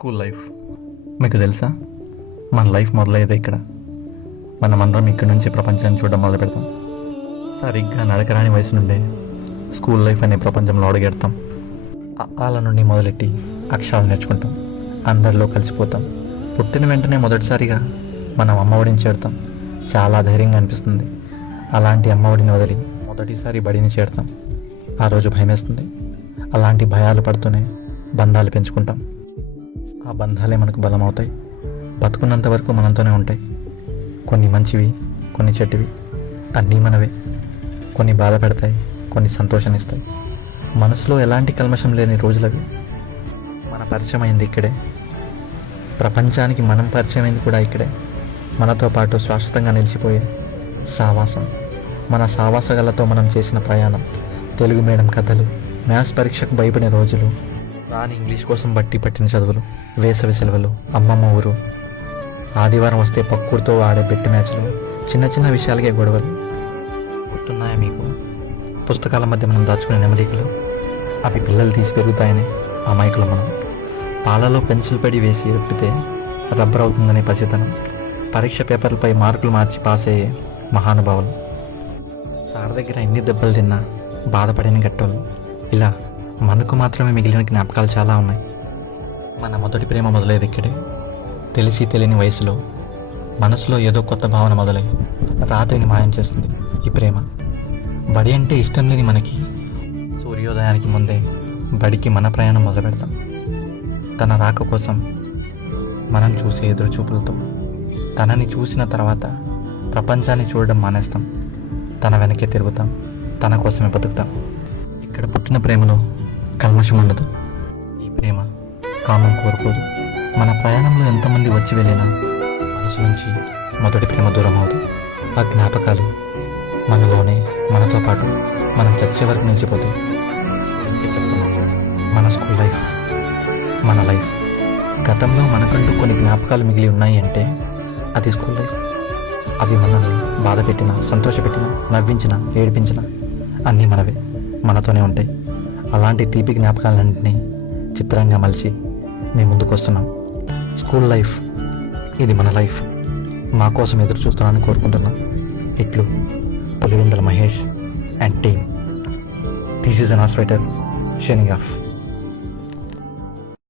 School life మీకు తెలుసా? మన లైఫ్ మొదలయ్యేది ఇక్కడ. మనమందరం ఇక్కడి నుంచి ప్రపంచాన్ని చూడడం మొదలు పెడతాం. సరిగ్గా నడకరాని వయసు నుండే స్కూల్ లైఫ్ అనే ప్రపంచంలో అడుగెడతాం. ఆల నుండి మొదలెట్టి అక్షరాలు నేర్చుకుంటాం, అందరిలో కలిసిపోతాం. పుట్టిన వెంటనే మొదటిసారిగా మనం అమ్మఒడిని చేరుతాం. చాలా ధైర్యంగా అనిపిస్తుంది. అలాంటి అమ్మఒడిని వదిలి మొదటిసారి బడిని చేరుతాం. ఆ రోజు భయమేస్తుంది. అలాంటి భయాలు పడుతూనే బంధాలు పెంచుకుంటాం. ఆ బంధాలే మనకు బలం అవుతాయి. బతుకున్నంత వరకు మనతోనే ఉంటాయి. కొన్ని మంచివి, కొన్ని చెడ్డవి, అన్నీ మనవే. కొన్ని బాధ పెడతాయి, కొన్ని సంతోషాన్నిస్తాయి. మనసులో ఎలాంటి కల్మషం లేని రోజులవి. మన పరిచయం అయింది ఇక్కడే. ప్రపంచానికి మనం పరిచయమైంది కూడా ఇక్కడే. మనతో పాటు శాశ్వతంగా నిలిచిపోయే సావాసం, మన సావాసగలతో మనం చేసిన ప్రయాణం, తెలుగు మీడియం కథలు, మ్యాథ్స్ పరీక్షకు భయపడే రోజులు, రాని ఇంగ్లీష్ కోసం బట్టి పట్టిన చదువులు, వేసవి సెలవులు, అమ్మమ్మ ఊరు, ఆదివారం వస్తే పక్కుడితో ఆడే బెట్టి మ్యాచ్లు, చిన్న చిన్న విషయాలకే గొడవలు. గుర్తున్నాయా మీకు? పుస్తకాల మధ్య మనం దాచుకునే నెమలికలు, అవి పిల్లలు తీసి పెరుగుతాయని అమాయకులు మనం. పాలలో పెన్సిల్ పడి వేసి రొప్పితే రబ్బర్ అవుతుందనే పసితనం, పరీక్ష పేపర్లపై మార్కులు మార్చి పాస్ అయ్యే మహానుభావులు, సార్ దగ్గర ఎన్ని దెబ్బలు తిన్నా బాధపడిన గట్టోళ్ళు. ఇలా మనకు మాత్రమే మిగిలిన జ్ఞాపకాలు చాలా ఉన్నాయి. మన మొదటి ప్రేమ మొదలయ్యేది ఇక్కడే. తెలిసి తెలియని వయసులో మనసులో ఏదో కొత్త భావన మొదలై రాత్రిని మాయం చేస్తుంది ఈ ప్రేమ. బడి అంటే ఇష్టం లేని మనకి సూర్యోదయానికి ముందే బడికి మన ప్రయాణం మొదలు పెడతాం. తన రాక కోసం మనం చూసే ఎదురు చూపులతో. తనని చూసిన తర్వాత ప్రపంచాన్ని చూడడం మానేస్తాం. తన వెనకే తిరుగుతాం, తన కోసమే బతుకుతాం. ఇక్కడ పుట్టిన ప్రేమలో కల్మషం ఉండదు. ఈ ప్రేమ కామం కోరుకోదు. మన ప్రయాణంలో ఎంతమంది వచ్చి వెళ్ళినా మనసు నుంచి మొదటి ప్రేమ దూరం అవదు. ఆ జ్ఞాపకాలు మనలోనే, మనతో పాటు మనం చచ్చే వరకు నిలిచిపోతాయి. మన స్కూల్ లైఫ్ మన లైఫ్. గతంలో మనకంటూ కొన్ని జ్ఞాపకాలు మిగిలి ఉన్నాయి అంటే అది స్కూల్ లైఫ్. అవి మనల్ని బాధ పెట్టినా, సంతోష పెట్టినా, నవ్వించినా, ఏడిపించినా అన్నీ మనవే, మనతోనే ఉంటాయి. అలాంటి తీపి జ్ఞాపకాలన్నింటినీ చిత్రంగా మలిచి మేము ముందుకు వస్తున్నాం. స్కూల్ లైఫ్ ఇది మన లైఫ్. మా కోసం ఎదురు చూస్తానని కోరుకుంటున్నాం. ఇట్లు Pulivendula Mahesh and team. This is an ఆస్వైటర్ షైనింగ్ ఆఫ్.